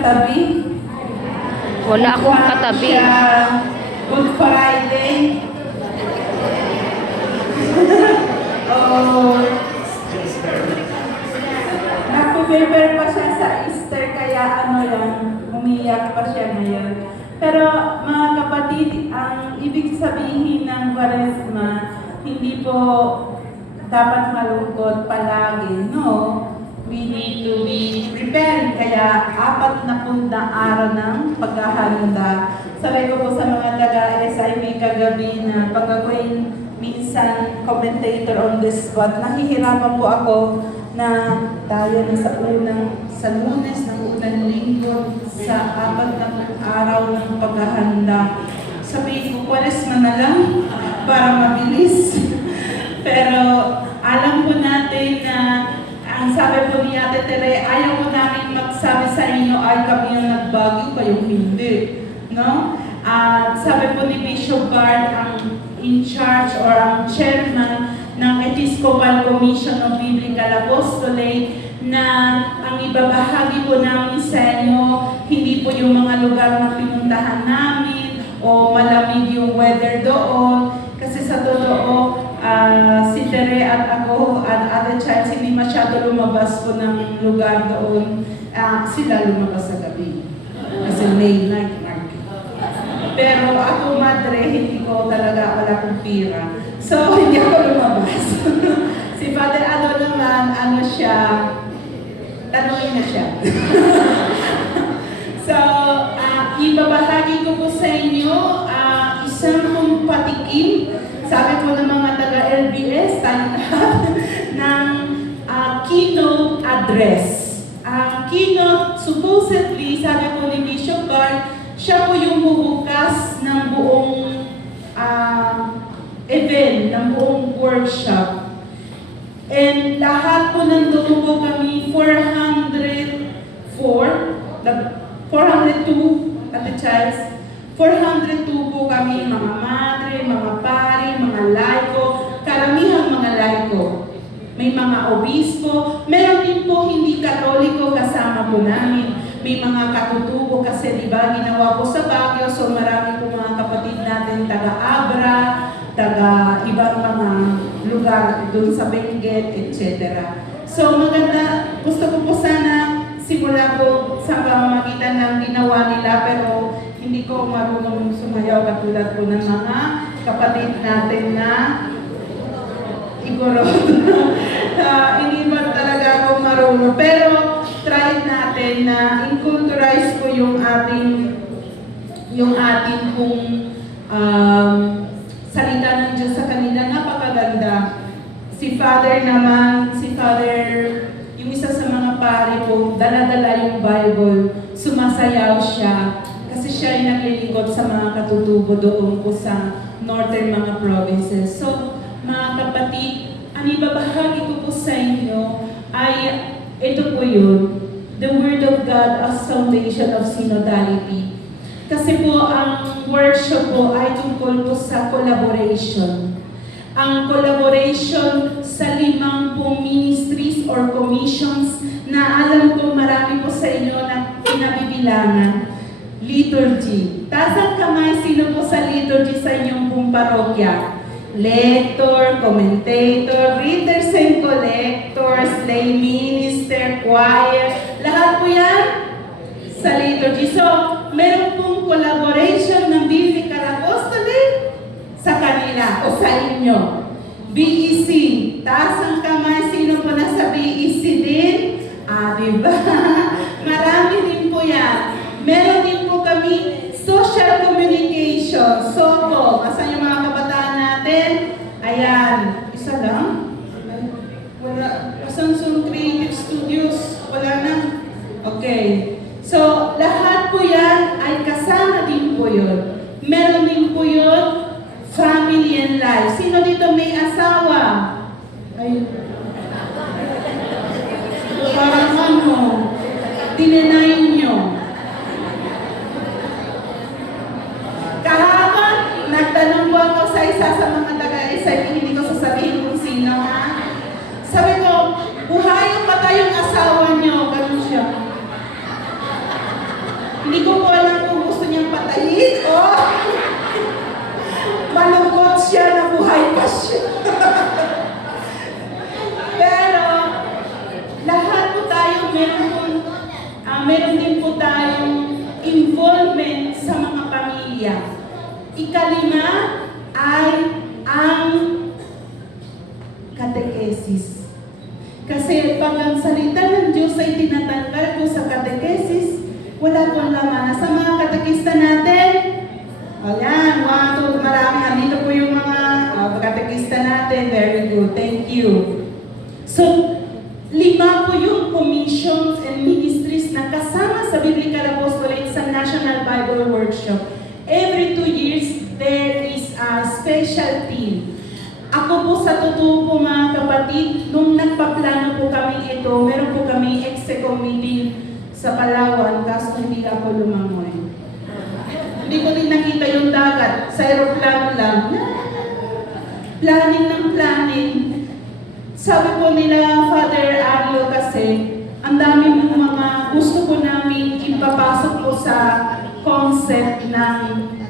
katabi? Wala akong katabi. Good Friday. Oh, nag-prepare pa siya sa Easter, kaya umiyak pa siya ngayon. Pero mga kapatid, ang ibig sabihin ng Kwaresma, hindi po dapat malungkot palagi, no? We need to be prepared. Kaya 40 na araw ng paghahanda. Sabi ko po sa mga taga-SI may kagabi na pag ako'y minsan commentator on the spot, nahihirapan po ako na tayo na sa Lunes ng unang linggo sa 40 araw ng paghahanda. Sabi ko, Kwaresma na lang para mabilis. Pero alam po natin na ang sabi po ni Ate Tere, ayaw po namin magsabi sa inyo ay kami ang nagbagyo, kayong hindi. No? At sabi po ni Bishop Bart, ang in charge or ang chairman ng Episcopal Commission of Biblical Apostolate, na ang ibabahagi po namin sa inyo, hindi po yung mga lugar na pinuntahan namin o malamig yung weather doon. Kasi sa totoo, si Tere at ako at Ate Charles hindi masyado lumabas po ng lugar doon. Sila lumabas sa gabi. Kasi late night market. Pero ako, madre, hindi ko talaga wala kong pira. So, hindi ako lumabas. Si Father Ado naman, tanongin na siya. So, ibabahagi ko po sa inyo isang pong patikim. Sabi po ng mga taga-LBS, tayo lahat, ng keynote address. Ang keynote, supposedly, sabi po ni Bishop Bart, siya po yung bubukas ng buong event, ng buong workshop. And lahat po nandun po kami, 402 at the Charles, 402 po kami, mga madre, mga pari, mga laiko, karamihang mga laiko. May mga obispo, meron din po hindi katoliko kasama po namin. May mga katutubo kasi diba ginawa po sa Baguio, so marami po mga kapatid natin taga-Abra, taga-ibang mga lugar doon sa Benguet, etc. So maganda, gusto ko po sana simula po sa pamamagitan ng ginawa nila, pero hindi ko marunong sumayaw katulad po ng mga kapatid natin na iguro. Hindi ba talaga ako marunong. Pero try natin na inculturize ko yung ating pong salita ng Diyos sa kanila. Napakaganda. Si Father, yung isa sa mga pari po, dala-dala yung Bible, sumasayaw siya. Kasi siya ay naglilingkod sa mga katutubo doon po sa northern mga provinces. So, mga kapatid, ang ibabahagi ko po sa inyo ay ito po yun, the Word of God as foundation of synodality. Kasi po, ang workshop po ay tungkol po sa collaboration. Ang collaboration sa 5 ministries or commissions na alam ko marami po sa inyo na pinabibilangan. Liturgy. Taas ang kamay, sino po sa liturgy sa inyong pong parokya? Lector, commentator, readers and collectors, lay minister, choir, lahat po yan sa liturgy. So, meron pong collaboration ng Biblical Apostolate sa kanila o sa inyo. BEC, taas ang kamay, sino po nasa BEC din? Diba? Marami din po yan. Meron din po kami social communication. SOCO. Asan yung mga kabataan natin? Ayan. Isa lang? Wala. Asan yung creative studios? Wala na? Okay. So, lahat po yan ay kasama din po yun. Meron din po yun, family and life. Sino dito may asawa? Ay. Parang dinenay nyo. Kahapon, nagtanong po ako sa isa sa mga taga-SIP, hindi ko sasabihin kung sino, ha? Sabi ko, buhayin pa tayong asawa nyo. Ganun siya. Ikalima ay ang catechesis. Kasi pag ang salita ng Diyos ay tinatanggal ko sa catechesis, wala pong laman. Sa mga katekista natin, ayan, marami. Andito po yung mga katekista natin. Very good. Thank you. So, 5 po yung commissions and ministries na kasama sa Biblical Apostolate sa National Bible Workshop. Every 2 years, there is a special team. Ako po sa totoo po mga kapatid, nung nagpaplano po kami ito, meron po kami EXE committee sa Palawan, kaso hindi ako lumangoy. Hindi ko din nakita yung dagat, sa aeroplano lang. Planning ng planning. Sabi po nila, Father Arlo kasi, ang dami mong mga gusto ko namin ipapasok po sa concept ng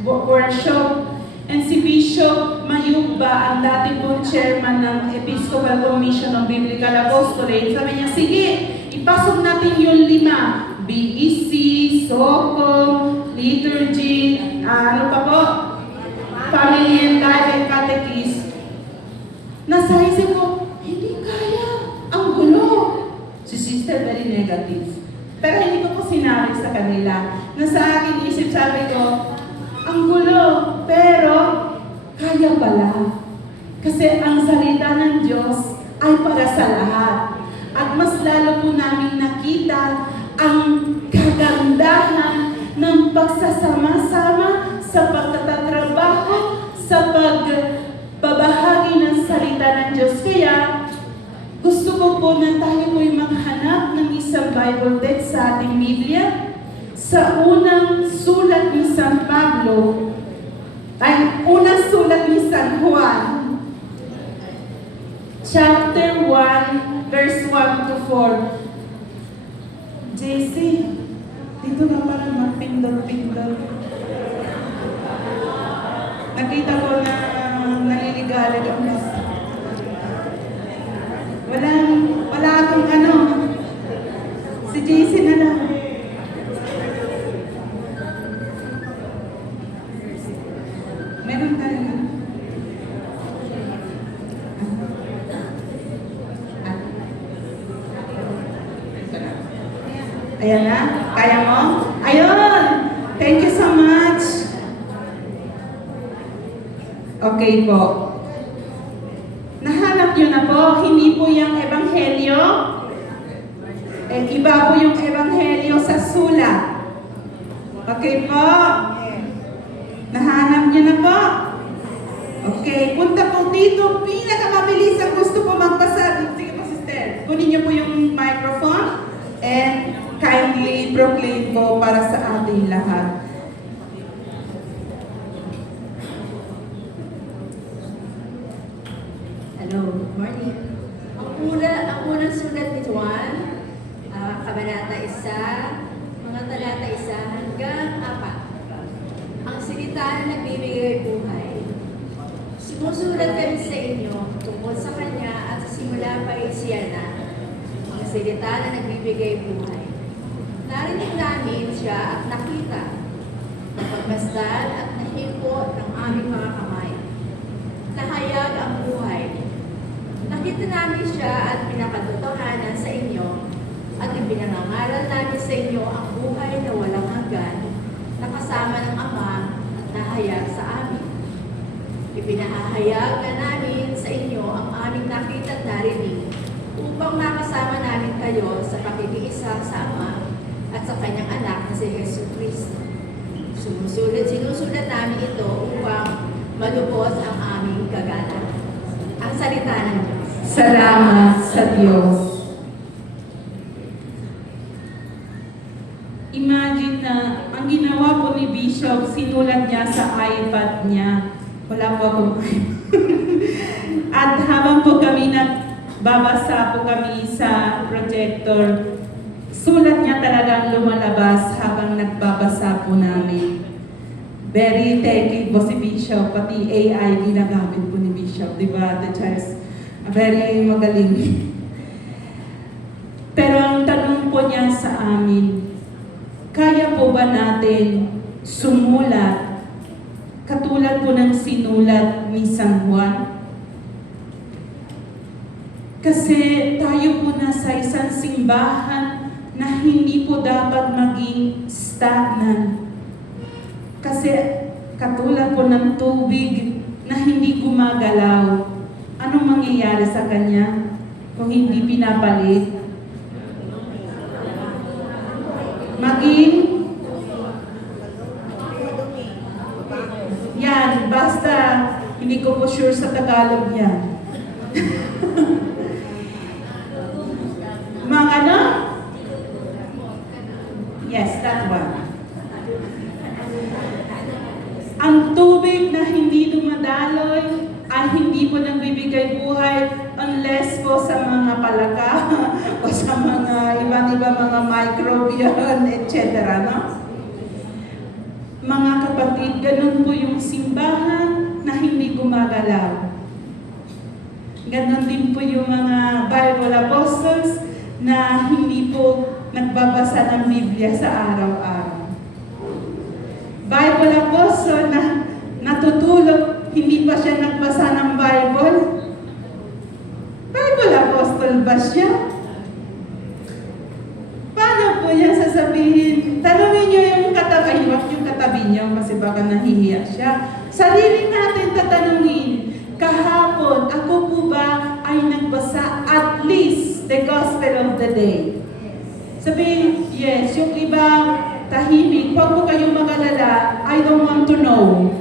workshop. And si Bishop Mayugba, ang dati pong chairman ng Episcopal Commission of Biblical Apostolate, sabi niya, sige, ipasok natin yung 5. BEC, SOCO, Liturgy, ano pa po? Family and Life and Catechism. Nasa isip ko, hindi kaya. Ang gulo. Si Sister very negative. Pero hindi ko po sinabi sa kanila. Nasa aking isip, sabi ko, ang gulo, pero kaya pala. Kasi ang salita ng Diyos ay para sa lahat. At mas lalo po namin nakita ang kagandahan ng pagsasama-sama sa pagtatrabaho, sa pagbabahagi ng salita ng Diyos. Kaya gusto ko po na tayo po'y maghanap ng isang Bible text sa ating Biblia. Sa unang sulat ni San Pablo, unang sulat ni San Juan, chapter 1, verse 1 to 4. JC, dito ka parang magpindol-pindol. Nakita ko na naliligalig ang mas. Wala akong ano. Si JC na lang. Meron ka na. Ayan na? Kaya mo? Ayun! Thank you so much! Okay po. Nahanap nyo na po, hindi po yung ebanghelyo. Iba po yung ebanghelyo sa sulat. Okay po? Nahanap nyo na po? Okay, punta po dito. Pinakamabilis ang gusto po magpasabi. Sige po, sister. Kunin nyo po yung microphone and kindly proclaim po para sa ating lahat. Hello, good morning. Ang unang sulat ni Juan, Kabanata 1, mga talata 1 hanggang 4. Ang salita na nagbibigay buhay. Sumusulat kami sa inyo tungkol sa Kanya at sa simula pa ay siya na. Ang salita na nagbibigay buhay. Narinig namin siya at nakita. Napagmasdan at nahipo ng aming mga kamay. Nahayag ang buhay. Nakita namin siya at pinakatotohanan sa inyo at ipinangangaral namin sa inyo ang buhay na walang hanggan na kasama ng Ama at nahayag sa amin. Ipinahayag na namin sa inyo ang aming nakita at narinig upang makasama namin kayo sa pakikiisa sa Ama at sa Kanyang Anak na si Jesu Cristo. Sinusulat namin ito upang malubos ang aming kagana. Ang salita ng Diyos. Salamat sa Diyos. Imagine na ang ginawa po ni Bishop, sinulat niya sa iPad niya. Wala po akong At habang po kami nagbabasa po kami sa projector, sulat niya talagang lumalabas habang nagbabasa po namin. Very techy po si Bishop, pati AI ginagamit po ni Bishop, di ba, the Charles? Very magaling. Pero ang tanong po niya sa amin, kaya po ba natin sumulat katulad po ng sinulat ni San Juan. Kasi tayo po nasa isang simbahan na hindi po dapat maging stagnant. Kasi katulad po ng tubig na hindi gumagalaw. Anong mangyayari sa kanya kung hindi pinapalit? Maging yan, basta hindi ko po sure sa Tagalog yan. Mga ano? Yes, that one. Ang tubig na hindi dumadaloy ay hindi po nagbibigay buhay unless po sa mga palaka o sa mga ibang mga microbe yan, etc. No? Mga kapatid, ganun po yung simbahan na hindi gumagalaw. Ganun din po yung mga Bible apostles na hindi po nagbabasa ng Biblia sa araw-araw. Bible apostle na natutulog, hindi pa siya nagbasa ng Bible. Bible apostle ba siya? Paano po yan sasabihin? Tanungin niyo yung katabi, huwag yung katabi niyo kasi baka nahihiya siya. Sarili natin tatanungin, kahapon, ako po ba ay nagbasa at least the gospel of the day? Sabihin, yes, yung iba tahimik, huwag po kayong mag-alala, I don't want to know.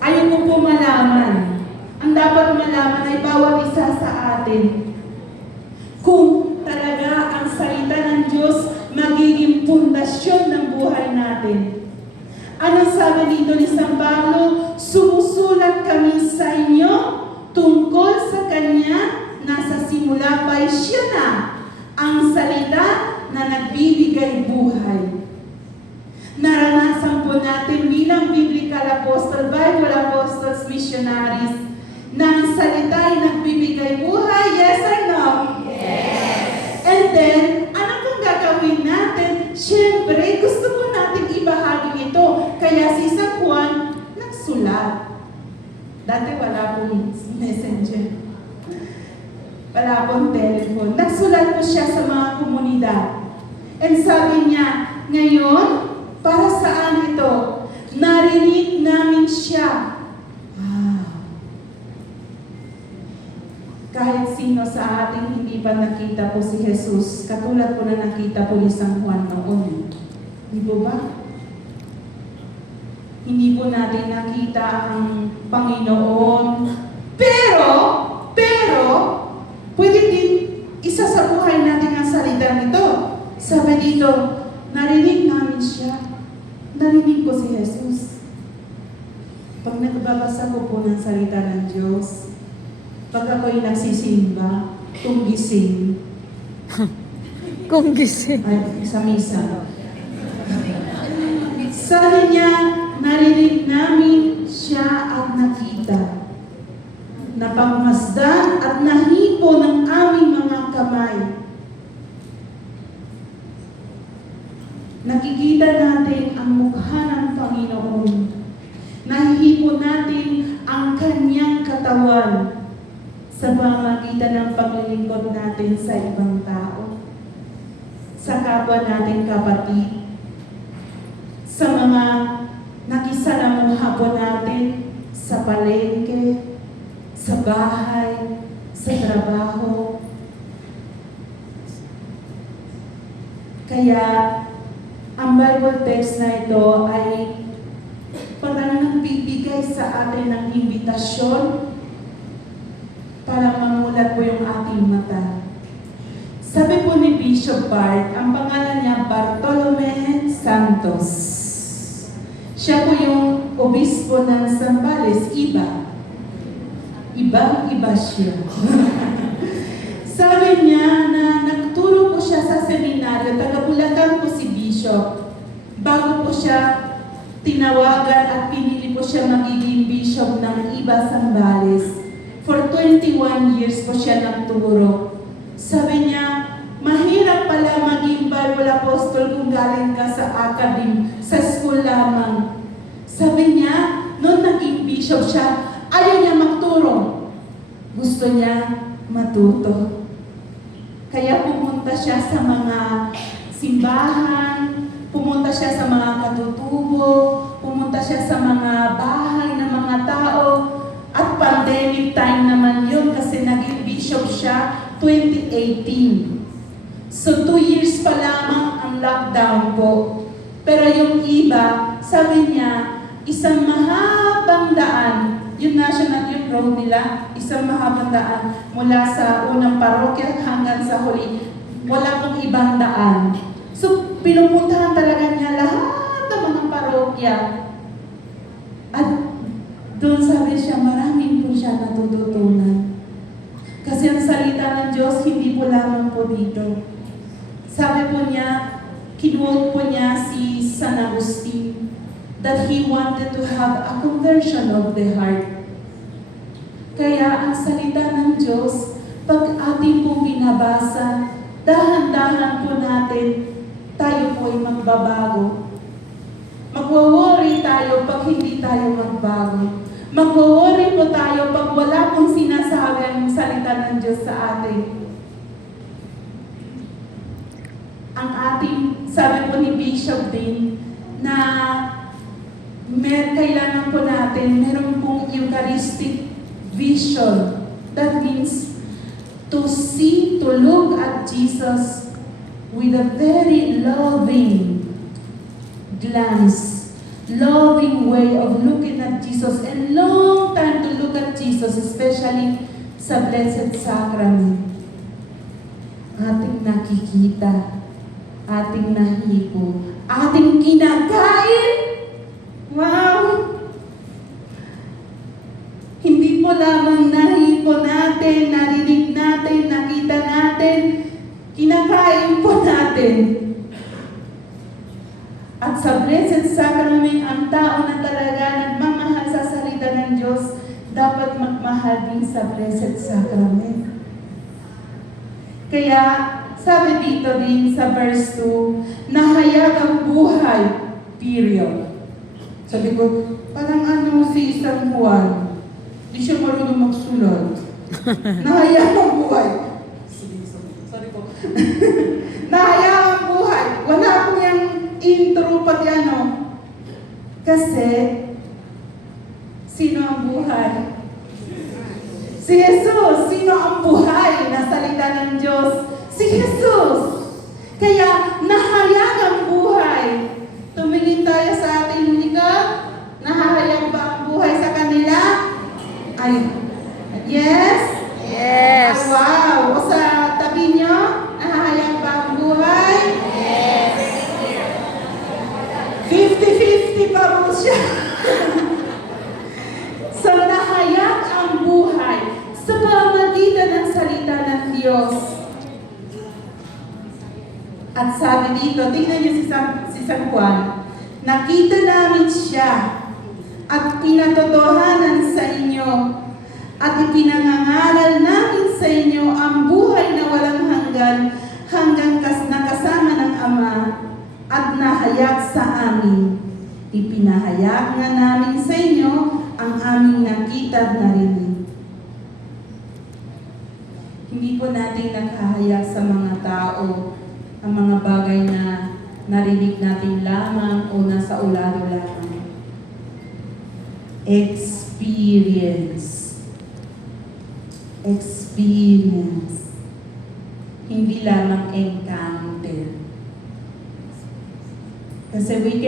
Ayaw ko po malaman. Ang dapat malaman ay bawat isa sa atin. Kung talaga ang salita ng Diyos magiging pundasyon ng buhay natin. Anong sabi dito ni San Pablo? Sumusulat kami sa inyo tungkol sa Kanya na sa simula pa'y siya na ang salita na nagbibigay buhay. Naranasan po natin bilang Biblical Apostle, Bible Apostles, Missionaries, na ang salita ay nagbibigay buhay, yes or no? Yes! And then, ano pong gagawin natin? Siyempre, gusto po natin ibahagi ito. Kaya si San Juan, nagsulat. Dati wala pong messenger. Wala pong telephone. Nagsulat po siya sa mga komunidad. And sabi niya, ngayon, para saan ito? Narinig namin siya. Wow. Kahit sino sa ating hindi pa nakita po si Jesus, katulad po na nakita po ni San Juan noon. Di po ba? Hindi po natin nakita ang Panginoon. Pero, pwede din isa sa buhay natin ang salita nito. Sabi dito, narinig namin siya. Narinig ko si Jesus. Pag nagbabasa ko po ng salita ng Diyos, pag ako'y nagsisimba, kung gising, Kung gising. ay sa misa. Sabi niya, narinig namin siya at nakita. Napagmasdan at nahipo ng aming mga kamay. Nakikita natin ang mukha ng Panginoon. Nahihipo natin ang kanyang katawan sa pamamagitan ng paglilingkod natin sa ibang tao, sa kapwa nating kapatid, sa mga nakisalamuha po natin sa palengke, sa bahay, sa trabaho. Kaya, ang Bible text na ito ay parang nagbibigay sa atin ng imbitasyon para mamulat po yung ating mata. Sabi po ni Bishop Bart, ang pangalan niya Bartolome Santos. Siya po yung obispo ng Zambales, Ibang-iba siya. Sabi niya na nagturo po siya sa seminaryo, taga-Bulacan po si Bishop. Bago po siya tinawagan at pinili po siya magiging Bishop ng Iba Zambales. For 21 years po siya nagturo. Sabi niya, mahirap pala maging Bible Apostle kung galing ka sa academy, sa school lamang. Sabi niya, noon naging bishop siya, ayaw niya magturo. Gusto niya matuto. Kaya pumunta siya sa mga simbahan, pumunta siya sa mga katutubo, pumunta siya sa mga bahay ng mga tao, at pandemic time naman yun kasi naging bishop siya 2018. So 2 years pa lamang ang lockdown po. Pero yung iba, sabi niya, isang mahabang daan, yung National Youth Road nila, isang mahabang daan mula sa unang parokya hanggang sa huli, wala pong ibang daan. So pinupuntahan talaga niya lahat ng mga parokya. At doon sabi siya, maraming po siya natututunan. Kasi ang salita ng Diyos, hindi po lamang po dito. Sabi po niya, kinuot po niya si San Agustin that he wanted to have a conversion of the heart. Kaya ang salita ng Diyos, pag ating pong binabasa, dahan-dahan po natin, tayo po ay magbabago. Magwa-worry tayo pag hindi tayo magbago. Magwa-worry po tayo pag wala pong sinasabi ang salita ng Diyos sa atin. Ang ating, sabi po ni Bishop din, na kailangan po natin, meron pong Eucharistic vision. That means to see, to look at Jesus with a very loving glance, loving way of looking at Jesus, and long time to look at Jesus, especially sa Blessed Sacrament. Ating nakikita, ating nahipo, ating kinakain. Wow! Hindi po lamang nahipo natin, narinig natin, nakita natin, kinakain po natin. At sa Blessed Sacrament, ang tao na talaga nagmamahal sa salita ng Diyos, dapat magmahal din sa Blessed Sacrament. Kaya, sabi dito din sa verse 2, nahayag ang buhay, period. Sabi ko, parang ano si San Juan, di siya marunong magsulat. Nahayag ang buhay. Sorry po. Nahayag ang buhay. Wala po yung intro pati ano. Kasi, sino ang buhay? Si Jesus. Sino ang buhay na salita ng Diyos? Si Jesus. Kaya, nahayag ang buhay. Tumingin tayo sa ating likod. Nahayag ba ang buhay sa kanila? Ay, yes? Yes. Ay, wow. O sa tabi nyo, nahayag ba ang buhay? 50-50 pa po siya. So, nahayag ang buhay sa pamamagitan ng salita ng Diyos. At sabi dito, tingnan niyo si San Juan, nakita namin siya at pinatotohanan sa inyo at ipinangangaral namin sa inyo ang buhay na walang hanggang nakasama ng Ama at nahayag sa amin. Ipinahayag nga namin sa inyo ang aming nakita at narinig. Hindi po natin nakahayag sa mga tao ang mga bagay na narinig natin lamang o nasa ulado lamang. Experience. Experience. Hindi lamang encounter. Kasi we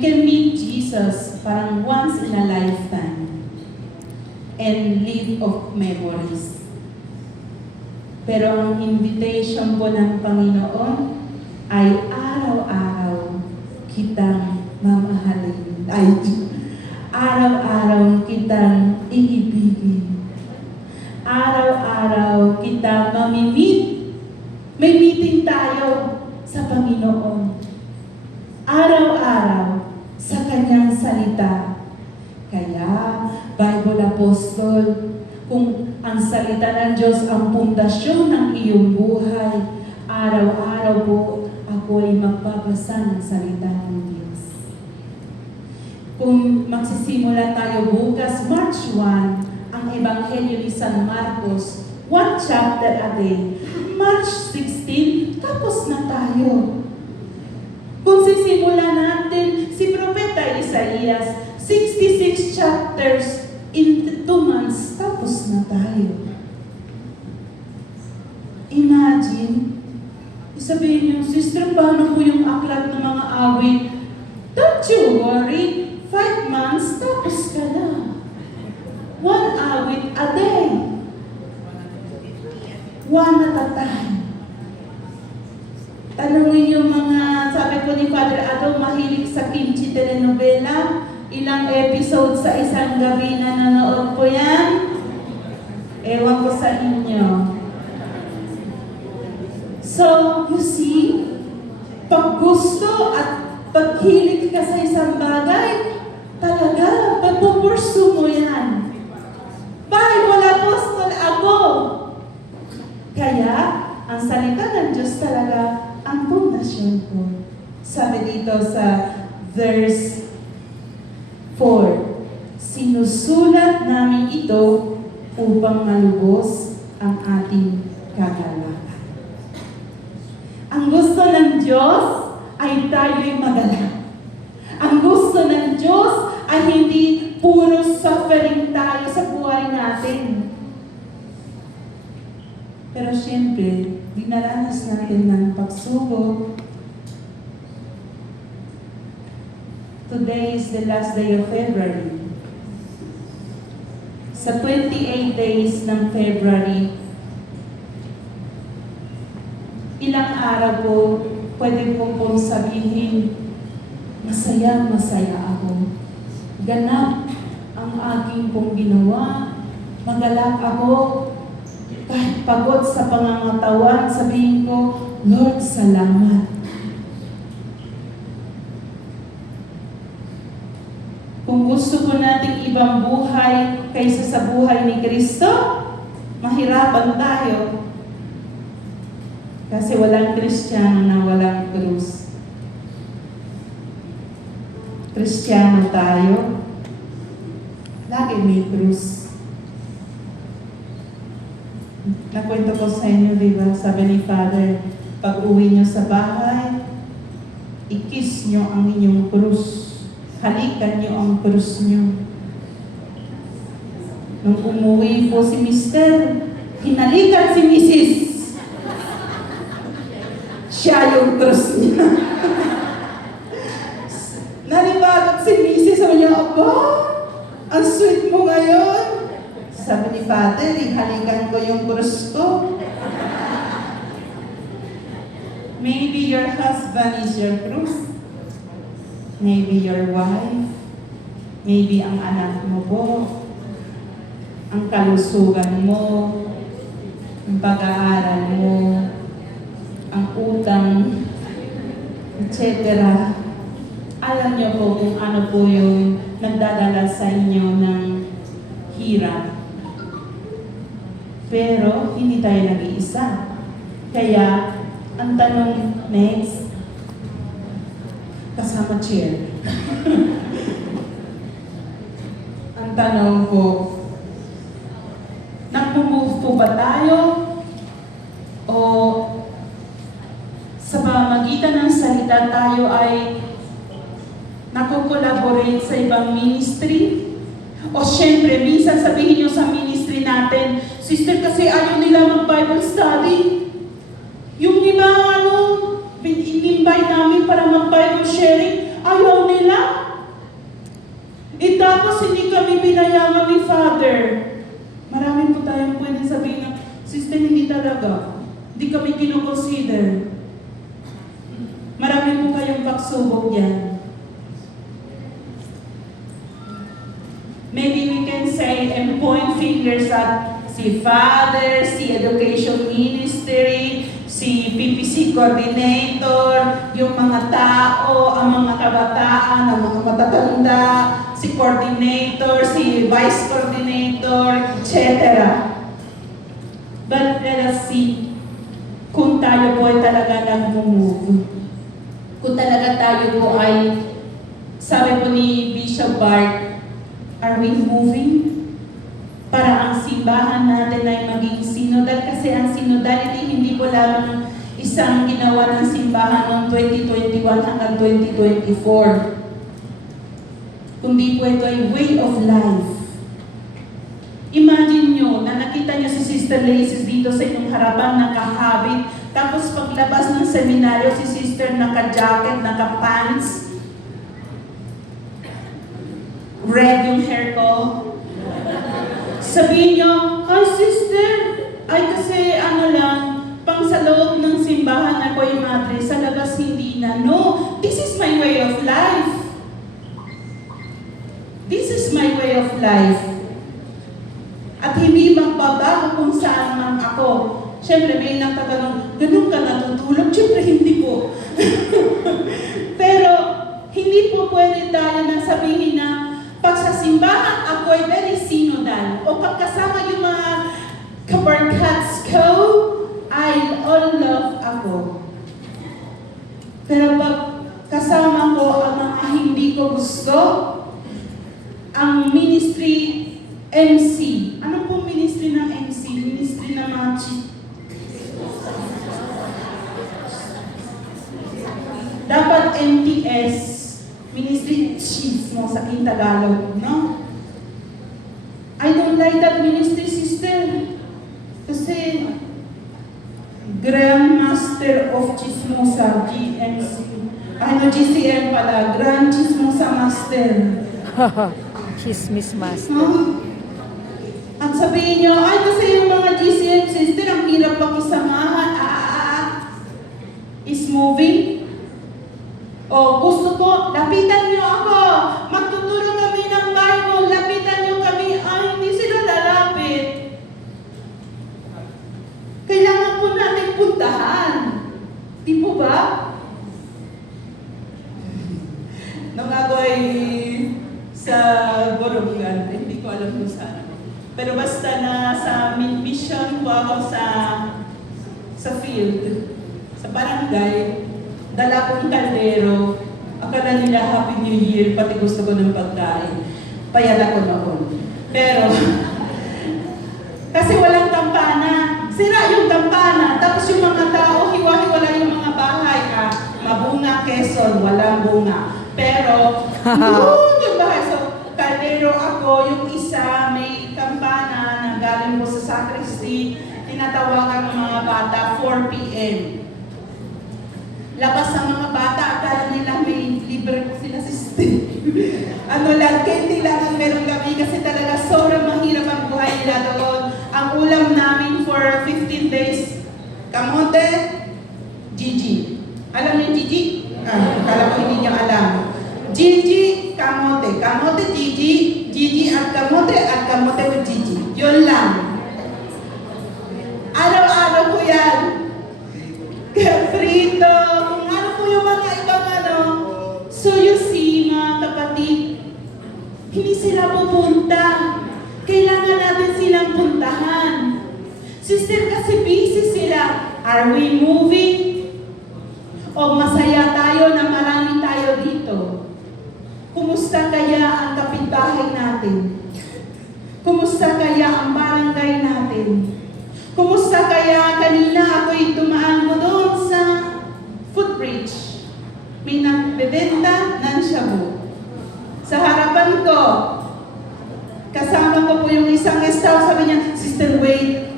can meet Jesus parang once in a lifetime and live of memories. Pero ang invitation po ng Panginoon ay araw-araw kitang mamahalin. Araw-araw kitang iibigin. Araw-araw kitang mamimit. May meeting tayo sa Panginoon. Araw-araw sa Kanyang salita. Kaya, Bible Apostle, kung ang salita ng Diyos ang pundasyon ng iyong buhay, araw-araw po ako ay magbabasa ng salita ng Diyos. Kung magsisimula tayo bukas, March 1, ang Ebanghelyo ni San Marcos, 1 chapter a day. March 16, tapos na tayo. Kung sisimula natin si Propeta Isaías, 66 chapters in 2 months, tapos na tayo. Imagine, sabihin niyo, Sister, paano po yung aklat ng mga awit? Don't you worry, 5 months, tapos ka na. 1 awit a day. 1 at a time. Tanungin yung mga, sabi ko ni Father Ado, mahilig sa kimchi telenovela. Ilang episode sa isang gabi na nanood po yan? Ewan ko sa inyo. So, you see, pag gusto at paghilig ka sa isang bagay, talaga, pagpupursu mo yan. Bible Apostle ako. Kaya, ang salita ng Diyos talaga ang pundasyon ko. Sabi dito sa verse 4, sinusulat namin ito upang malubos ang ating kagalakan. Ang gusto ng Diyos ay tayo'y magalak. Ang gusto ng Diyos ay hindi puro suffering tayo sa buhay natin. Pero siyempre, dinaranas natin ng pagsubok. Today is the last day of February. Sa 28 days ng February, ilang araw po, pwede po pong sabihin, masaya ako. Ganap ang aking pong ginawa. Magalak ako. Kahit pagod sa pangangatawan, sabihin ko, Lord, salamat. Kung gusto ko nating ibang buhay kaysa sa buhay ni Kristo, mahirapan tayo. Kasi walang Kristiyano na walang krus. Kristiyano tayo, lagi may krus. Nakwento ko sa inyo, di ba? Sabi ni Father, pag uwi nyo sa bahay, ikis nyo ang inyong krus. Halikan nyo ang krus nyo. Nung umuwi po si Mister, hinalikan si Mrs. Siya yung krus niya. Nanibagot si Mrs. Sabi niya, aba, ang sweet mo ngayon. Sabi ni Father, ihalikan ko yung krus ko. Maybe your husband is your krus. Maybe your wife. Maybe ang anak mo po. Ang kalusugan mo. Ang pag-aaral mo. Ang utang. Etc. Alam niyo po kung ano po yung nagdadala sa inyo ng hirap. Pero hindi tayo nag-iisa. Kaya, ang tanong next, kasama chair. Ang tanong ko, nag-move po ba tayo? O sa pamamagitan ng salita tayo ay nakukolaborate sa ibang ministry? O syempre, minsan sabihin nyo sa ministry natin, Sister, kasi ayaw nila mag-Bible study. Yung iba, in-invite namin para mag-Bible sharing, ayaw nila. Tapos hindi kami binayagan ni Father. Marami po tayong pwede sabihin na, Sister, hindi talaga. Hindi kami kinoconsider. Marami po kayong pagsubok yan. Maybe we can say and point fingers at si Father, si Education Ministry, si PPC Coordinator, yung mga tao, ang mga kabataan, ang mga matatanda, si Coordinator, si Vice Coordinator, etc. But let us see kung tayo po ay talaga nag-move. Kung talaga tayo po ay Sabi po ni Bishop Bart, are we moving? Para ang simbahan natin ay maging synodal, kasi ang synodality hindi po lamang isang ginawa ng simbahan noong 2021 hanggang 2024. Kundi po ito ay way of life. Imagine nyo na nakita nyo si Sister Laces dito sa inyong harapan, nakahabit, tapos paglabas ng seminaryo, si Sister naka-jacket, naka-pants, red yung hair ko. Sabihin nyo, "Hi Sister, ay kasi ano lang, pang sa loob ng simbahan ako yung madre, sa labas hindi na." No, this is my way of life. This is my way of life. At hindi magbabago kung saan man ako. Siyempre, may nagtatanong, ganun ka natutulog? Siyempre, hindi po. Pero, hindi po pwede tayo na sabihin na pag sa simbahan, ako ay very synodal. O pag kasama yung mga kabarkats ko, I all love ako. Pero pag kasama ko ang mga hindi ko gusto, ang ministry MC. Ano po ministry ng MC? Ministry ng mga dapat MTS. Ministry Chismo sa Tagalog, no? I don't like that ministry, sister. Kasi Grandmaster of Chismosa, GMC. GCM pala, Grand Chismosa Master. Chismis master. Huh? At sabihin nyo, ay kasi yung mga GCM sister, ang hirap pakisamahan. Is moving. O gusto ko, lapitan nyo ako. Magtuturo kami ng Bible. Lapitan nyo kami. Ay, hindi sila lalapit. Kailangan po natin puntahan. Di po ba? Nung ako ay sa Borongan, hindi ko alam kung saan. Pero basta na sa mission ko ako sa field, sa barangay, dala kong kaldero, akala nila Happy New Year, pati gusto ko ng pagkain. Payat ako noon. Pero, kasi walang kampana. Sira yung kampana. Tapos yung mga tao, hiwa-hiwala yung mga bahay. Mabunga, Quezon, walang bunga. Pero, yung bahay. So, kaldero ako, yung isa, may kampana na galing po sa sacristy, tinatawagan ng mga bata, 4 p.m. Labas ang mga bata, akala nila may libre po sila system. Candy lang ang meron kami kasi talaga sobrang mahirap ang buhay nila doon. Ang ulam namin for 15 days, kamote, Gigi. Alam niyo Gigi? Kala ko hindi niyo alam. Gigi, kamote. Kamote, Gigi. Gigi at kamote with Gigi. Yun lang. Araw-araw ko yan. Kaya frito, kung ano po yung mga ibang ano. So you see, mga kapatid, hindi sila pupunta. Kailangan natin silang puntahan. Sister, kasi busy sila. Are we moving? O masaya tayo na marami tayo dito? Kumusta kaya ang kapitbahay natin? Kumusta kaya ang barangay natin? Kumusta kaya kanina ako'y dumaan mo doon sa footbridge? May nagbebenta ng shabu. Sa harapan ko, kasama ko po yung isang staff, sabi niya, Sister, wait.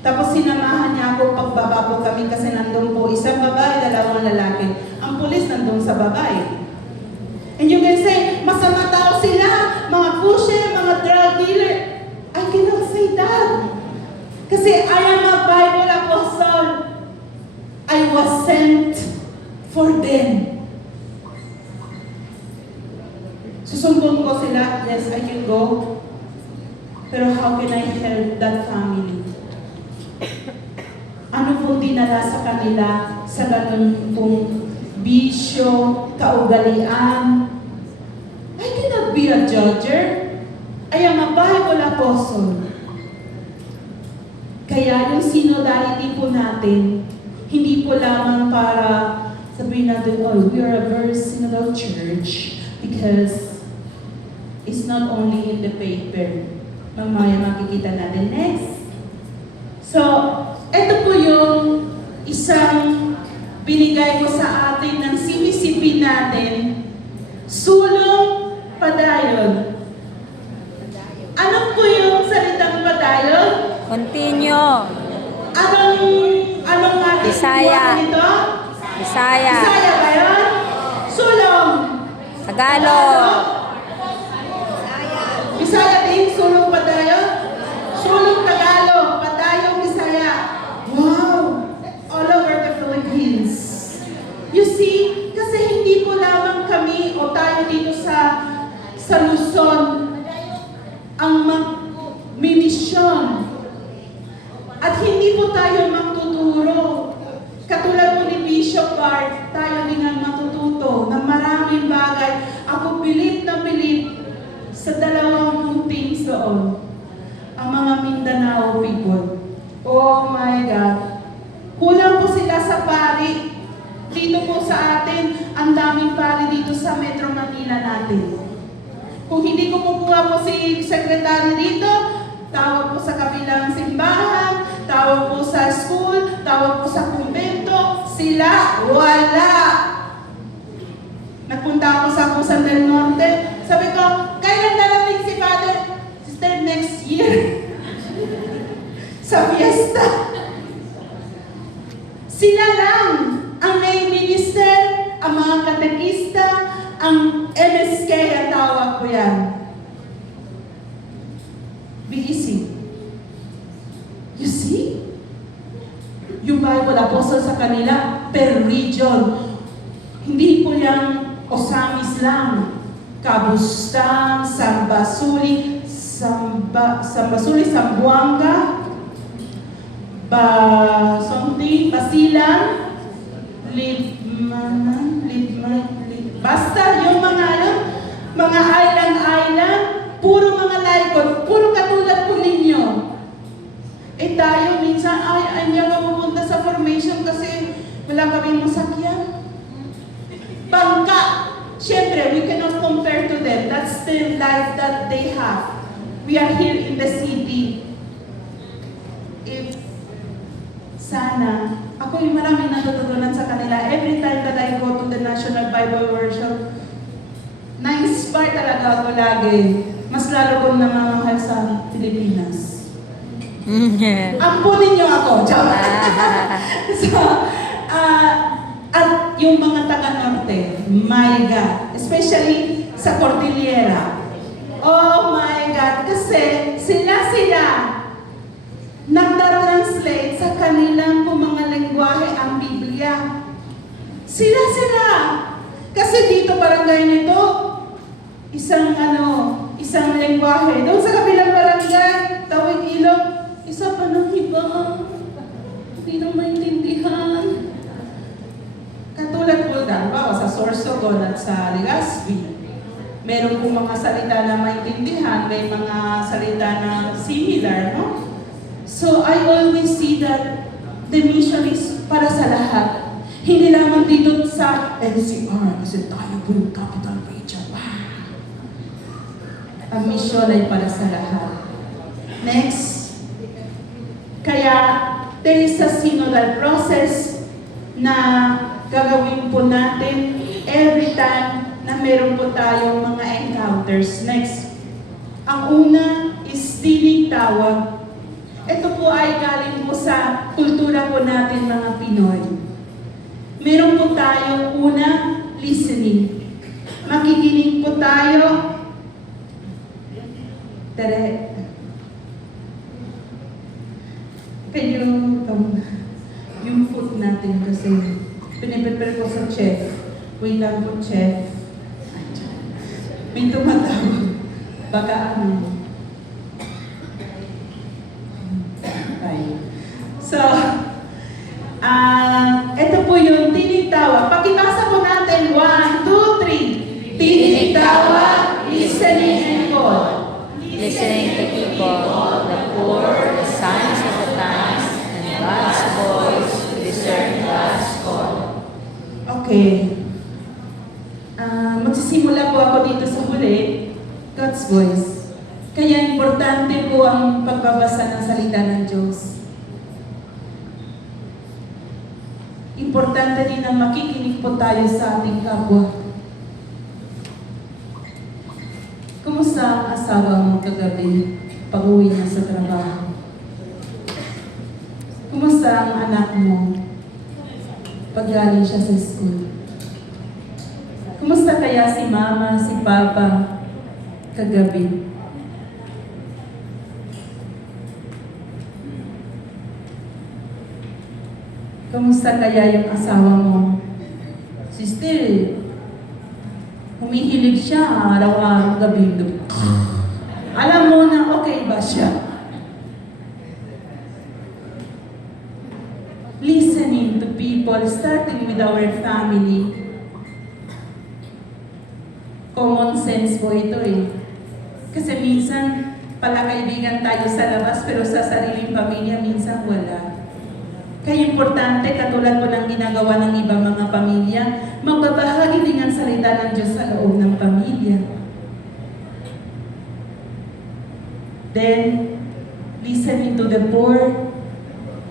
Tapos sinamahan niya ako pagbaba po kami kasi nandun po isang babae, dalawang lalaki. Ang pulis nandun sa babae. And you can say, masama tao sila, mga pusher, mga drug dealer. I cannot say that. Kasi I am a Bible apostle. I was sent for them. Susumbong ko sila, yes, I can go. Pero how can I help that family? Ano pong dinala sa kanila sa ganun pong bisyo, kaugalian? I cannot be a judger. I am a Bible apostle. Kaya yung synodality po natin, hindi po lamang para sabihin natin, oh, we are a very synodal church because it's not only in the paper. Mamaya makikita natin. Next. So, ito po yung isang binigay ko sa atin ng CPCP natin. Sulong padayon. Ano po yung salitang padayon? Continue. Anong ating Bisaya. buwan nito? Bisaya. Bisaya ba yun? Sulong. Tagalog. Bisaya din, sulong padayon. Sulong Tagalog, padayong Bisaya. Wow! All over the Philippines. You see, kasi hindi po lamang kami o tayo dito sa Luzon ang magmimisyon. At hindi po tayo magtuturo. Katulad po ni Bishop Bart, tayo din ang matututo ng maraming bagay. Ako pilit na pilit sa dalawang things doon. Ang mga Mindanao people. Oh my God. Kulang po sila sa pari. Dito po sa atin, ang daming pari dito sa Metro Manila natin. Kung hindi ko kukuha po si secretary dito, tawag po sa kabilang simbahan, tawag po sa school, tawag po sa kumbento, sila wala. Nagpunta ako sa Agusan del Norte, sabi ko, kailan darating si Father? Sister, next year. Sa fiesta. Sila lang ang may minister, ang mga katekista, ang MSK ang tawag ko yan. BEC. You see? Yung Bible Apostle sa kanila, per region. Hindi po yung Osamis lang. Kabustang, Sambasuli, Sambuanga, Basilan, basta yung mga island, puro mga laikot, puro katulad po ninyo. Eh tayo minsan, hindi ako pupunta sa formation kasi wala kami masakyan. Bangka! Siyempre, we cannot compare to them. That's the life that they have. We are here in the city. If sana, ako yung maraming natututunan sa kanila. Every time that I go to the National Bible Workshop, na-inspire talaga ako lagi. Mas lalo kong namamahal sa Pilipinas. Ampunin niyo ako. So, at yung mga taga-norte, my God, especially sa Cordillera. Oh my God, kasi sila nagda-translate sa kanilang mga lengguwahe ang Biblia. Sila. Kasi dito barangay nito, isang lengguwahe. Doon sa kabilang barangay, Tawid Ilog, isa pa ng iba. Hindi nang maintindihan. Katulad po ba, sa Sorsogon at sa Legazpi, meron po mga salita na maintindihan, may mga salita na similar, no? So, I always see that the mission is para sa lahat. Hindi lamang dito sa NCR, kasi tayo po yung capital region. Ang mission ay para sa lahat. Next. Kaya, there is a synodal process na gagawin po natin every time na meron po tayong mga encounters. Next. Ang una is dinig tawag. Ito po ay galing po sa kultura po natin mga Pinoy. Meron po tayong una, listening. Makikinig po tayo. Kayo, yung food natin kasi piniprepare ko sa chef. Wait lang po, chef. May tumatawag. Baka ano. So, ito po yung tinitawag. Pakibasa po natin. 1, 2, 3. Tinitawag, listening and call. Listening to people, the poor, the signs of the times, and God's voice to discern God's call. Okay. God's voice. Kaya importante po ang pagbabasa ng salita ng Diyos. Importante din ang makikinig po tayo sa ating kapwa. Kumusta ang asawa mo kagabi pag-uwi niya sa trabaho? Kumusta ang anak mo pag galing siya sa school? Kumusta kaya si mama, si papa kagabi? Kumusta kaya yung asawa mo? Sister, humihilig siya araw-araw gabi. Alam mo na okay ba siya? Listening to people, starting with our family. Common sense po ito eh. Kasi minsan, palakaibigan tayo sa labas, pero sa sariling pamilya, minsan wala. Kaya importante, katulad po ng ginagawa ng ibang mga pamilya, magbabahagi din ang salita ng Diyos sa loob ng pamilya. Then, listening to the poor,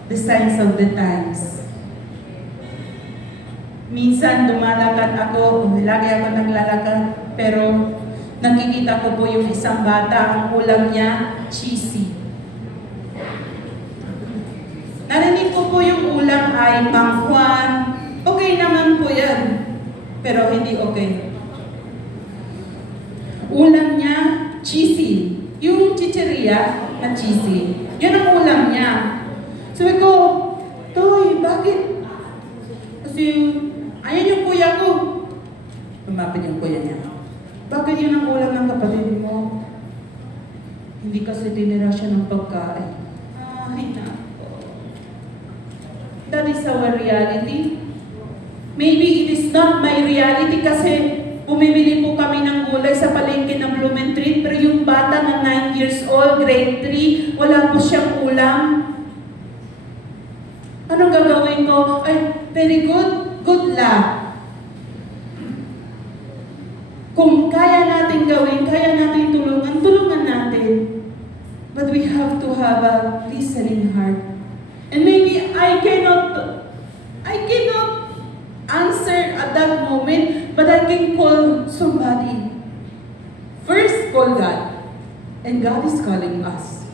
the signs of the times. Minsan dumalakad ako, lagi ako naglalakad, pero nakikita ko po yung isang bata, ang ulam niya, cheesy. Narinig ko po yung ulam ay mangkwan. Okay naman po yan, pero hindi okay. Ulam niya, cheesy. Yung chicheria na cheesy. Yun ang ulam niya. Sabi ko, Toy, bakit? Kasi, ayan yung kuya ko. Lumapit yung kuya niya. Bakit yun ang ulam ng kapatid mo? Hindi kasi tinira siya ng pagkain. Ay, nako. That is our reality. Maybe it is not my reality kasi bumibili po kami ng gulay sa palengke ng Blumentritt, pero yung bata na 9 years old, grade 3, wala po siyang ulam. Anong gagawin ko? Ay, very good. Good luck. Kung kaya natin gawin, kaya natin tulungan, tulungan natin. But we have to have a listening heart. And maybe I cannot answer at that moment, but I can call somebody. First, call God. And God is calling us.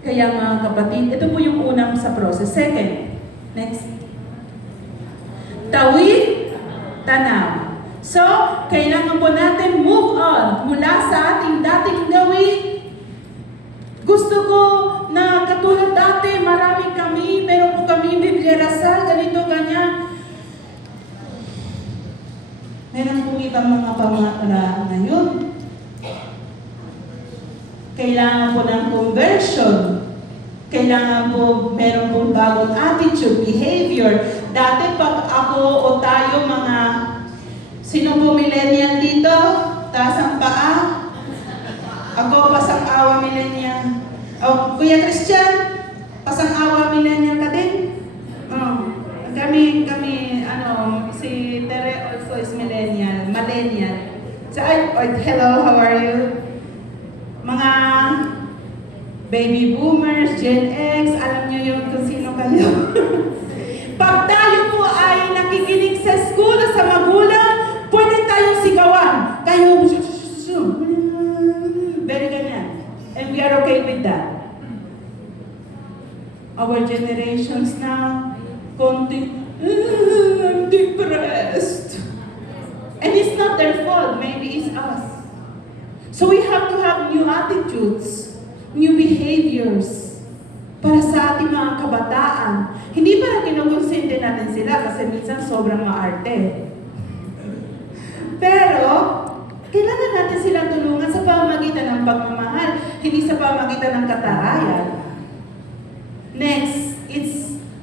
Kaya mga kapatid, ito po yung unang sa process. Second, next. Tawid, tanaw. So, kailangan po natin move on mula sa ating dating gawin. Gusto ko na katulad dati, marami kami, meron po kami Biblia Rasal, ganito, ganyan. Meron pong ibang mga pamahalaan ngayon. Kailangan po ng conversion. Kailangan po, meron pong bagong attitude, behavior. Dati pag ako o tayo mga, sino po millennial dito? Taas ang paa? Ako, pasang-awa millennial. Oh, Kuya Christian, pasang-awa millennial ka din? Oh, kami, si Tere also is millennial. So, hello, how are you? Mga baby boomers, Gen X, alam niyo yun kung sino kayo. Pag tayo po ay nakikinig sa school o sa magulang, pwede tayong sigawan. Kayo, very ganyan. And we are okay with that. Our generations now, I'm depressed. And it's not their fault, maybe it's us. So we have to have new attitudes, new behaviors para sa ating mga kabataan. Hindi para kinukonsente natin sila kasi minsan sobrang maarte. Pero, kailangan natin silang tulungan sa pamamagitan ng pagmamahal, hindi sa pamamagitan ng katarayan. Next,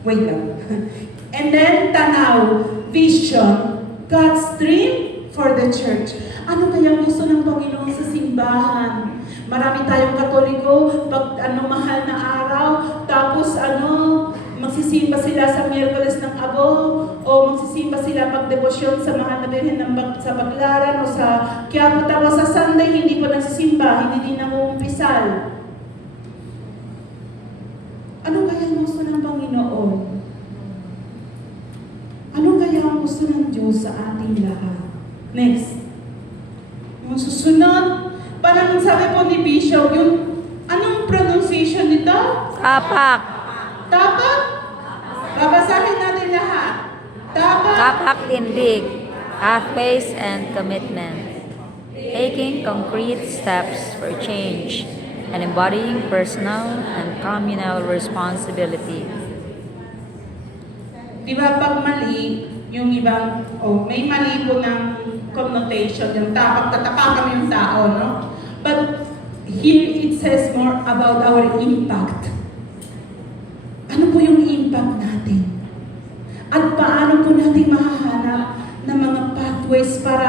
wait lang. And then, tanaw, vision, God's dream for the church. Ano kaya gusto ng Panginoon sa simbahan? Marami tayong Katoliko, pag mahal na araw, tapos magsisimba sila sa Miyerkules ng Abo, o magsisimba sila pagdebosyon sa Mahal na Birhen sa Baclaran o sa Quiapo. Tapos sa Sunday, hindi po nagsisimba, hindi din namumpisal. Ano kaya ang gusto ng Panginoon? Ano kaya ang gusto ng Diyos sa ating lahat? Next. Yung susunod, parang sabi po ni Bishop, yung anong pronunciation nito? Tapak. Tapak? Babasahin natin lahat. Tapak. Tapak tindig. Faith and commitment. Taking concrete steps for change and embodying personal and communal responsibility. Di ba pag mali, yung ibang, may mali po ng connotation, yung tapak, tatapakan mo yung tao, no? But here it says more about our impact. Ano po yung impact natin? At paano po natin mahahanap ng mga pathways para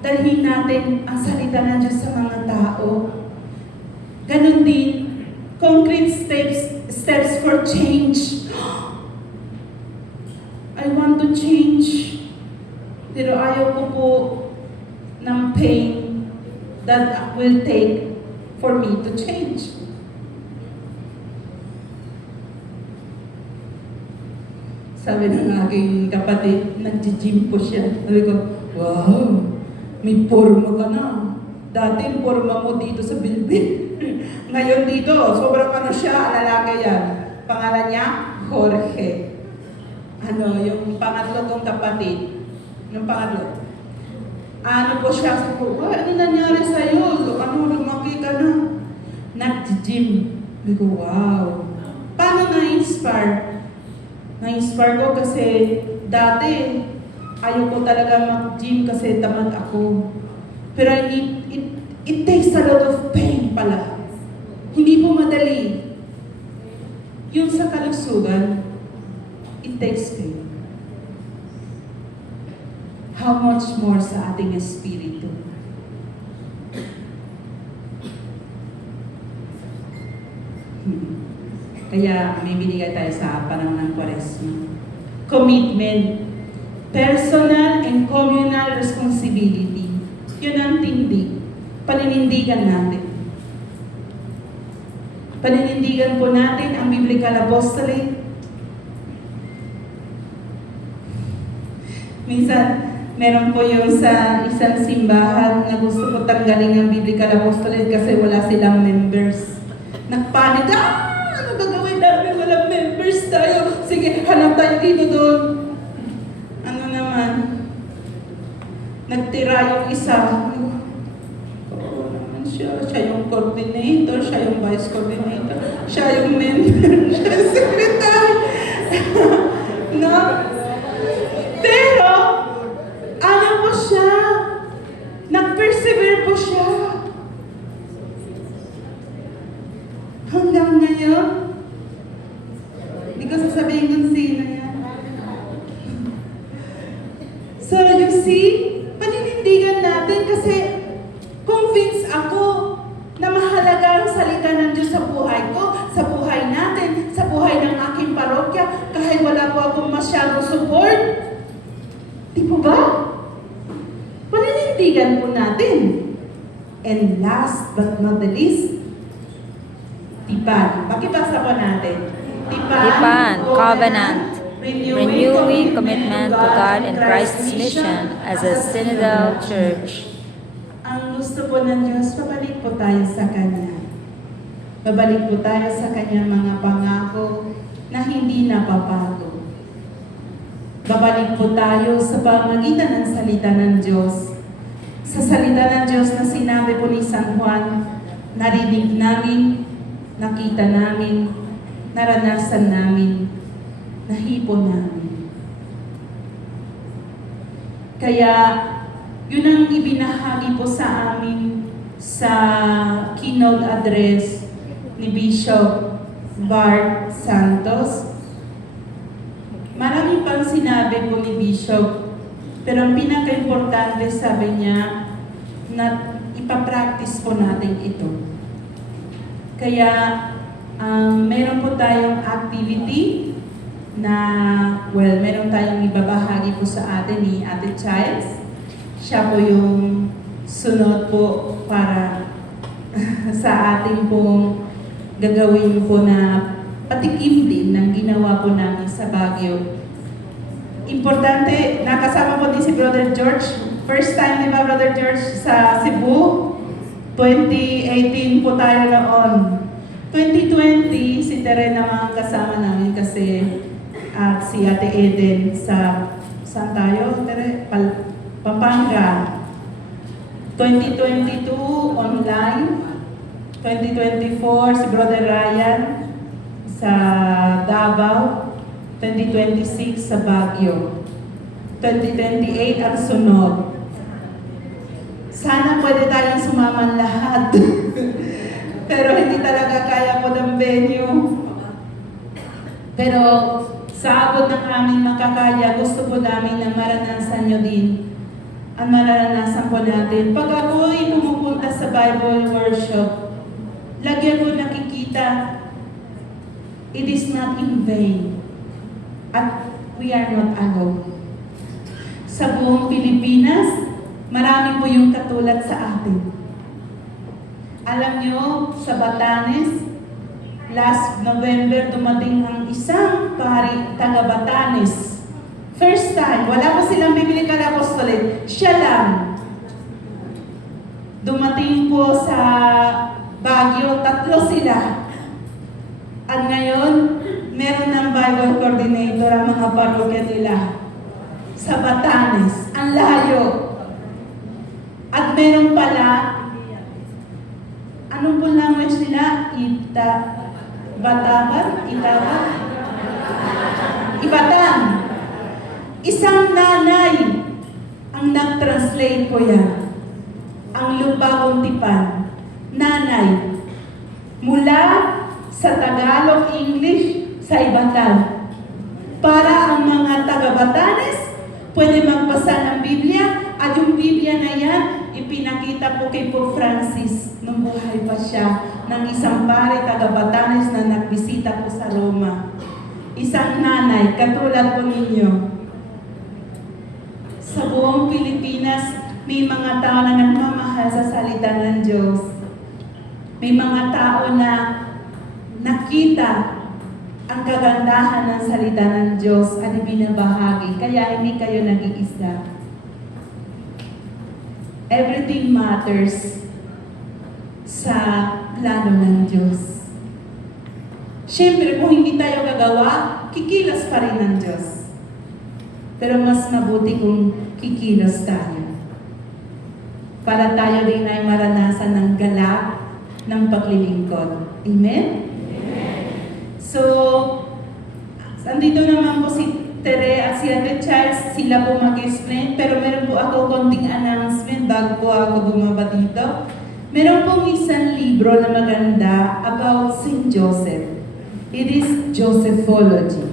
dalhin natin ang salita ng Diyos sa mga tao? Ganon din, concrete steps for change. I want to change. Pero ayaw ko po ng pain that will take for me to change. Sabi ng aking kapatid, nag-gym po siya. Sabi ko, wow, may forma ka na. Dati forma mo dito sa building. Ngayon dito, sobrang ano siya, lalaki yan. Pangalan niya, Jorge. Yung pangatlo kong kapatid. Yung pangatlo. Ano po siya, sabi ko, ano nangyari sa'yo? Lumaki ka na. Nag-gym. Sabi ko, wow. Paano na-inspire? Na-inspire ko kasi dati, ayaw ko talaga mag-gym kasi tamad ako. Pero it takes a lot of pain pala. Hindi po madali. Yung sa kalusugan, it takes pain. How much more sa ating espiritu? Kaya may binigay tayo sa panahon ng Kwaresma. Commitment. Personal and communal responsibility. Yun ang tindig. Paninindigan natin. Paninindigan po natin ang Biblical Apostolate. Minsan, meron po yung sa isang simbahan na gusto ko tanggalin ang Biblical Apostolate kasi wala silang members. Nagpanik, ano gagawin namin? Walang members tayo. Sige, hanap tayo dito doon. Ano naman? Nagtira yung isa. Oo naman siya. Siya yung coordinator, siya yung vice coordinator, siya yung member, siya yung secretary. No? Pero, ano po siya? Nag-persevere po siya. Hanggang ngayon, hindi ko sasabihin kung sino yan. So, you see, paninindigan natin kasi convinced ako na mahalaga ang salita ng Diyos sa buhay ko, sa buhay natin, sa buhay ng aking parokya, kahit wala po akong masyadong support. Di po ba? Paninindigan po natin. And last but not the least, tipan. Pakibasa po natin. Tipan, covenant, renewing commitment to God and Christ's mission as a synodal church. Ang gusto po ng Diyos, babalik po tayo sa Kanya. Babalik po tayo sa Kanyang mga pangako na hindi napapago. Babalik po tayo sa pamagitan ng salita ng Diyos. Sa salita ng Diyos na sinabi po ni San Juan, narinig namin, nakita namin, naranasan namin, nahipo namin. Kaya, yun ang ibinahagi po sa amin sa keynote address ni Bishop Bart Santos. Marami pang sinabi po ni Bishop, pero ang pinaka-importante sabi niya na ipapractice po natin ito. Kaya, meron po tayong activity na, meron tayong ibabahagi po sa atin ni Ate Childs. Siya po yung sunod po para sa ating pong gagawin po na patikim din ng ginawa po namin sa Baguio. Importante, nakasama po din si Brother George. First time, di ba, Brother George, sa Cebu? 2018 po tayo noon. 2020, si Tere naman kasama namin kasi at si Ate Eden sa saan tayo? Tere? Pampanga. 2022 online. 2024 si Brother Ryan sa Davao. 2026 sa Baguio. 2028 ang sunod. Sana pwede tayong sumaman lahat. Pero hindi talaga kaya po ng venue. Pero sa abot ng aming makakaya, gusto po namin na maranasan nyo din ang mararanasan po natin. Pag ako ay pumupunta sa Bible workshop, lagi ko nakikita, it is not in vain. At we are not alone. Sa buong Pilipinas, marami po yung katulad sa atin. Alam nyo, sa Batanes, last November, dumating ang isang pari taga Batanes. First time, wala pa silang Biblical Apostolate, siya lang. Dumating po sa Baguio, 3 sila. At ngayon, meron ng Bible coordinator ang mga parokya nila sa Batanes. Ang layo. At meron pala, anong po language nila? Ibatan. Isang nanay ang nag-translate ko yan. Ang Lubagong Tipan. Nanay. Mula sa Tagalog, English, sa Ibatan. Para ang mga taga-Batanes pwede magbasa ng Biblia at yung Biblia na yan ipinakita po kay Pope Francis nung buhay pa siya ng isang pare taga-Batanes na nagbisita po sa Roma. Isang nanay, katulad po ninyo. Sa buong Pilipinas, may mga tao na nagmamahal sa salita ng Diyos. May mga tao na nakita ang kagandahan ng salita ng Diyos at ibinabahagi. Kaya hindi kayo nag-iisa. Everything matters sa plano ng Diyos. Siyempre, kung hindi tayo gagawa, kikilos pa rin ng Diyos. Pero mas mabuti kung kikilos tayo. Para tayo din ay maranasan ng galak ng paglilingkod. Amen? So, andito naman po si Tere at si Ate Charles, sila po mag-explain, pero meron po ako konting announcement bago po ako bumaba dito. Meron pong isang libro na maganda about St. Joseph. It is Josephology.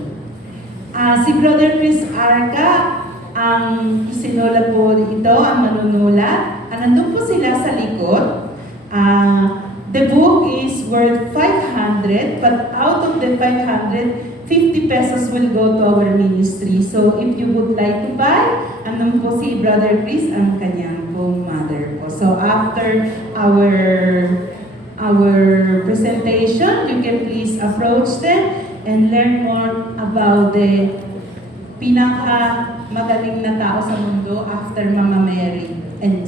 Si Brother Chris Arca, ang isinulat po ito, ang manunulat. Nandun po sila sa likod. The book is worth 500, but out of the 500, 50 pesos will go to our ministry. So if you would like to buy, andun po si Brother Chris, ang kanyang pong mother po. So after our presentation, you can please approach them and learn more about the pinaka-magaling na tao sa mundo after Mama Mary and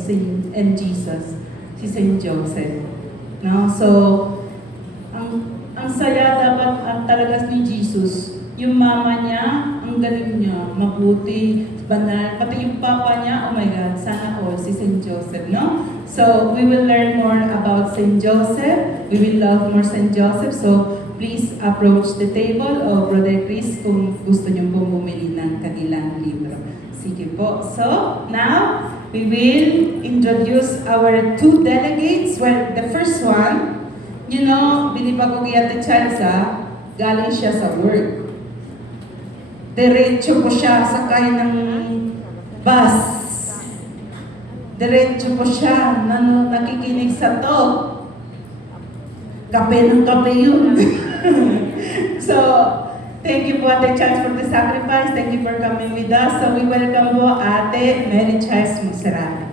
Jesus, si St. Joseph. No? So, ang saya dapat talaga ni Jesus. Yung mama niya, ang galing niya, mabuti, banal. Pati yung papa niya, oh my God, sana all, si St. Joseph, no? So, we will learn more about St. Joseph. We will love more St. Joseph. So, please approach the table o Brother Chris kung gusto niyo pong bumili ng kanilang libro. Sige po. So, now, we will introduce our 2 delegates. Well, the first one, you know, binibag ko kay Ate Chansa, galing siya sa work. Diretso po siya sakay ng bus. Diretso po siya nakikinig sa to. Kape ng kape yun. So, Thank you po Ate Charles for the sacrifice. Thank you for coming with us. So we welcome po Ate Mary Charles Monserrate.